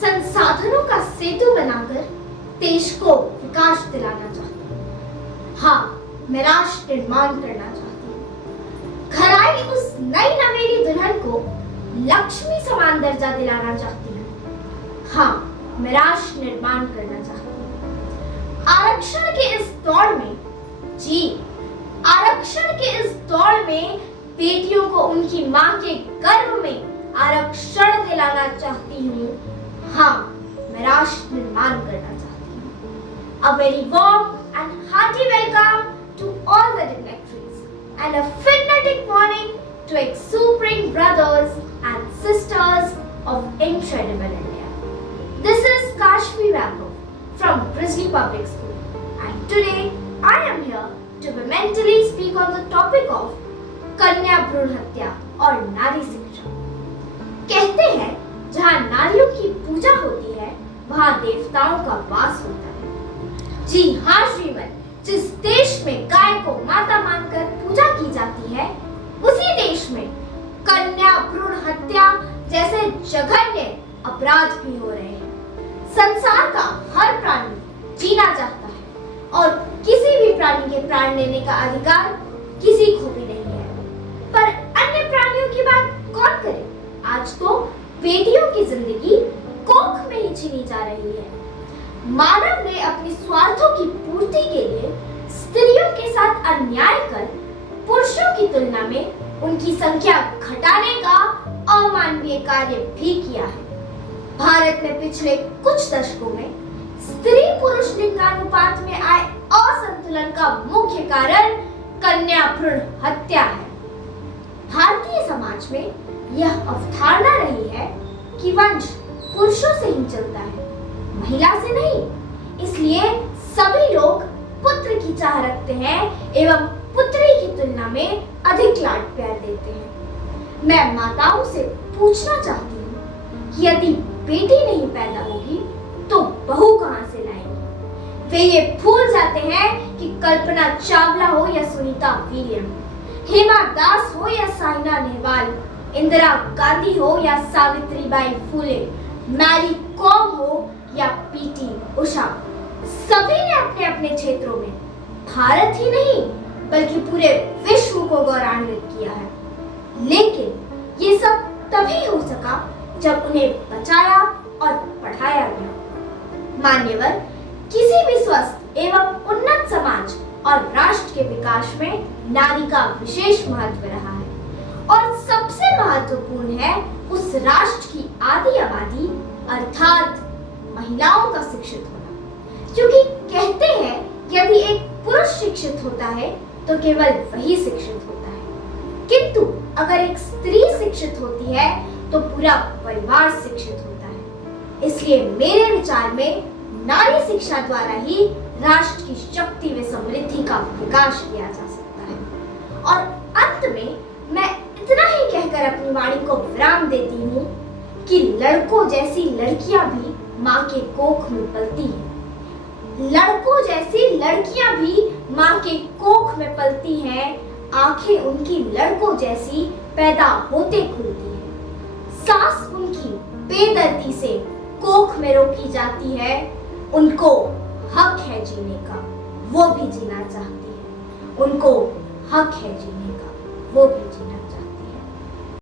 संसाधनों का सेतु बनाकर देश को विकास दिलाना चाहती हूँ। हाँ, मैं राष्ट्र निर्माण करना चाहती हूँ। घर आई उस नई नवेली दुल्हन को लक्ष्मी समान दर्जा दिलाना चाहती हूँ। हाँ, मैं राष्ट्र निर्माण करना चाहती हूँ। आरक्षण के इस दौर में आरक्षण के इस दौर में बेटियों को उनकी मां के गर्भ में आरक्षण दिलाना चाहती हूँ। हाँ, मैं राष्ट्र निर्माण करना चाहती हूँ। A very warm and hearty welcome to all the dignitaries and a frenetic morning to exuberant brothers and sisters of incredible India. This is Kashvi Vaibhav from Grizzly Public School, and today I am here to vehemently speak on the topic of कन्या भ्रूण हत्या और नारी शिक्षा। कहते हैं जहाँ नारियों की पूजा होती है वहाँ देवताओं का वास होता है। जी हाँ श्रीमन, जिस देश में गाय को माता मानकर पूजा की जाती है उसी देश में कन्या भ्रूण हत्या जैसे जघन्य अपराध भी हो रहे हैं। संसार का हर प्राणी जीना चाहता है और किसी भी प्राणी के प्राण लेने का अधिकार किसी को भी नहीं है, पर अन्य प्राणियों की बात कौन करे? आज तो बेटियों की जिंदगी कोख में ही छीनी जा रही है। मानव ने अपनी स्वार्थों की पूर्ति के लिए स्त्रियों के साथ अन्याय कर पुरुषों की तुलना में उनकी संख्या घटाने का अमानवीय कार्य भी किया है। भारत में पिछले कुछ दशकों में स्त्री पुरुष लिंगानुपात में आए असंतुलन का मुख्य कारण कन्या भ्रूण हत्या है। भारतीय समाज में यह अवधारणा रही है कि वंश पुरुषों से ही चलता है, महिला से नहीं। इसलिए सभी लोग पुत्र की चाह रखते हैं एवं पुत्री की तुलना में अधिक लाड प्यार देते हैं। मैं माताओं से पूछना चाहती हूँ कि यदि बेटी नहीं पैदा होगी तो बहू कहाँ से लाएंगे? वे ये भूल जाते हैं कि कल्पना चावला हो या सुनीता विलियम, हेमा दास हो या साइना नेहवाल, इंदिरा गांधी हो या सावित्रीबाई फुले, मैरी कॉम हो या पीटी उषा, सभी ने अपने अपने क्षेत्रों में भारत ही नहीं बल्कि पूरे विश्व को गौरवान्वित किया है। लेकिन ये सब तभी हो सका जब उन्हें बचाया और पढ़ाया गया। मान्यवर, किसी भी स्वस्थ एवं उन्नत समाज और राष्ट्र के विकास में नारी का विशेष महत्व रहा है और सबसे महत्वपूर्ण है उस राष्ट्र की आधी आबादी अर्थात महिलाओं का शिक्षित होना। क्योंकि कहते हैं यदि एक पुरुष शिक्षित होता है तो केवल वही शिक्षित होता है, किंतु अगर एक स्त्री शिक्षित होती है तो पूरा परिवार शिक्षित होता है। इसलिए मेरे विचार में नारी शिक्षा द्वारा ही राष्ट्र की शक्ति व समृद्धि का विकास किया जा सकता है। और अंत में मैं इतना ही कहकर अपनी वाणी को विराम देती हूँ कि लड़कों जैसी लड़कियां भी माँ के कोख में पलती हैं। लड़कों जैसी लड़कियां भी माँ के कोख में पलती हैं। आंखें उनकी लड़कों जैसी पैदा होते खुलती हैं। सांस उनकी बेदर्दी से कोख में रोकी जाती है। उनको हक है जीने का, वो भी जीना चाहती है। उनको हक है जीने का, वो भी जीना